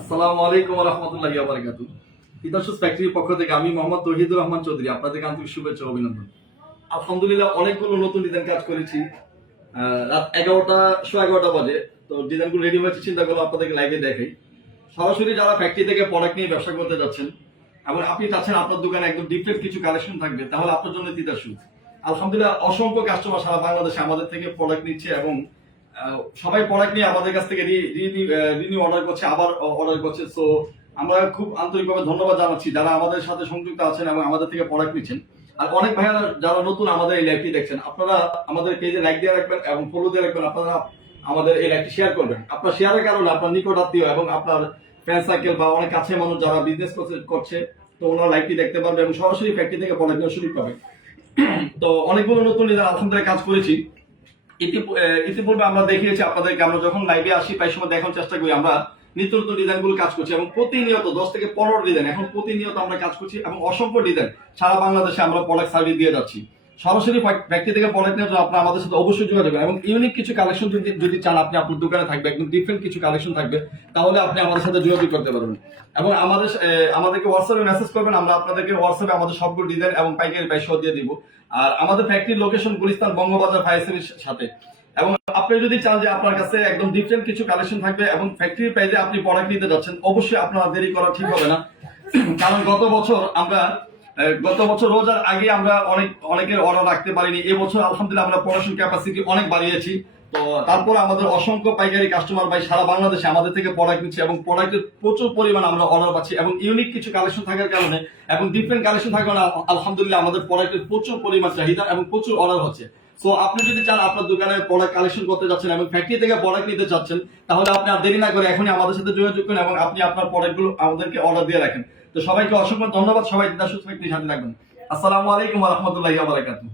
আসসালামু আলাইকুম ওয়া রাহমাতুল্লাহি ওয়া বারাকাতুহু। তিতাসুস ফ্যাক্টরির পক্ষ থেকে আমি মোহাম্মদ তৌহিদুর রহমান চৌধুরী আপনাদেরকে আন্তরিক শুভেচ্ছা ও অভিনন্দন। আলহামদুলিল্লাহ অনেকগুলো নতুন ডিজাইন কাজ করেছি। রাত 11টা বাজে। তো ডিজাইনগুলো রেডি হয়েছে, চিন্তা করলাম আপনাদেরকে লাইভে দেখাই। সরাসরি যারা ফ্যাক্টরি থেকে প্রোডাক্ট নিয়ে ব্যবসা করতে যাচ্ছেন এবং আপনি চাচ্ছেন আপনার দোকানে একদম ডিফারেন্ট কিছু কালেকশন থাকবে, তাহলে আপনার জন্য তিতাসুস। আলহামদুলিল্লাহ অসংখ্য কাস্টমার সারা বাংলাদেশে আমাদের থেকে প্রোডাক্ট নিচ্ছে এবং সবাই প্রোডাক্ট নিয়ে আমাদের কাছ থেকে রিনিউ অর্ডার করছে, আবার অর্ডার করছে। সো আমরা খুব আন্তরিকভাবে ধন্যবাদ জানাচ্ছি যারা আমাদের সাথে সংযুক্ত আছেন এবং আমাদের থেকে প্রোডাক্ট নিচ্ছেন। আর অনেক ভাইয়ারা যারা নতুন আমাদের এই লাইভটি দেখছেন, আপনারা আমাদের পেজে লাইক দিয়ে রাখবেন এবং ফলো দিয়ে রাখবেন। আপনারা আমাদের এই লাইভটি শেয়ার করবেন। আপনার শেয়ারের কারণে আপনার নিকট আত্মীয় এবং আপনার ফ্রেন্ড সার্কেল বা অনেক কাছে মানুষ যারা বিজনেস করছে, তো ওনারা লাইভটি দেখতে পারবে এবং সরাসরি ফ্যাক্টরি থেকে প্রোডাক্ট নেওয়ার সুযোগ পাবে। তো অনেকগুলো নতুন ডিজাইন আলহামদুলিল্লাহ কাজ করেছি। ইতিপূর্বে আমরা দেখিয়েছি আপনাদেরকে, আমরা যখন লাইভে আসি প্রায় সময় দেখানোর চেষ্টা করি আমরা নিত্য নতুন ডিজাইনগুলো কাজ করছি এবং প্রতিনিয়ত 10 থেকে 15 ডিজাইন এখন প্রতিনিয়ত আমরা কাজ করছি এবং অসংখ্য ডিজাইন সারা বাংলাদেশে আমরা প্রোডাক্ট সার্ভিস দিয়ে যাচ্ছি। সরাসরি ফ্যাক্টরি থেকে প্রোডাক্ট নেওয়ার জন্য আপনারা আমাদের সাথে অবশ্যই যোগাযোগ করবেন এবং ইউনিক কিছু কালেকশন যদি চান আপনি আপনার দোকানে থাকবে, একদম ডিফারেন্ট কিছু কালেকশন থাকবে, তাহলে আপনি আমাদের সাথে যোগাযোগ করতে পারবেন এবং আমাদেরকে হোয়াটসঅ্যাপে মেসেজ করবেন। আমরা আপনাদেরকে হোয়াটসঅ্যাপে আমাদের সবগুলো ডিজাইন এবং পাইকারি প্রাইস সহ দিয়ে দিব। আর আমাদের ফ্যাক্টরির লোকেশন গুলিস্তান বঙ্গবাজার ফায়ার সার্ভিসের সাথে। এবং আপনি যদি চান যে আপনার কাছে একদম ডিফারেন্ট কিছু কালেকশন থাকবে এবং ফ্যাক্টরি প্রাইজে আপনি প্রোডাক্ট নিতে যাচ্ছেন, অবশ্যই আপনার দেরি করা ঠিক হবে না। কারণ গত বছর রোজার আগে আমরা অনেকের অর্ডার রাখতে পারিনি। এবছর আলহামদুলিল্লাহ আমরা প্রোডাকশন ক্যাপাসিটি অনেক বাড়িয়েছি। তো তারপর আমাদের অসংখ্য পাইকারি কাস্টমার ভাই সারা বাংলাদেশে আমাদের থেকে প্রোডাক্ট নিচ্ছে এবং প্রোডাক্টের প্রচুর পরিমাণ আমরা অর্ডার পাচ্ছি এবং ইউনিক কিছু কালেকশন থাকার কারণে এবং ডিফারেন্ট কালেকশন থাকার কারণে আলহামদুলিল্লাহ আমাদের প্রোডাক্টের প্রচুর পরিমাণ চাহিদা এবং প্রচুর অর্ডার হচ্ছে। সো আপনি যদি চান আপনার দোকানে প্রোডাক্ট কালেকশন করতে যাচ্ছেন এবং ফ্যাক্টরি থেকে প্রোডাক্ট নিতে চাচ্ছেন, তাহলে আপনি আর দেরি না করে এখনই আমাদের সাথে যোগাযোগ করুন এবং আপনি আপনার প্রোডাক্টগুলো আমাদেরকে অর্ডার দিয়ে রাখেন। তো সবাইকে অসংখ্য ধন্যবাদ। সবাই তিতাসুস ফ্যাক্টরির সাথে থাকবেন। আসসালামু আলাইকুম ওয়া রাহমাতুল্লাহি ওয়া বারাকাতুহু।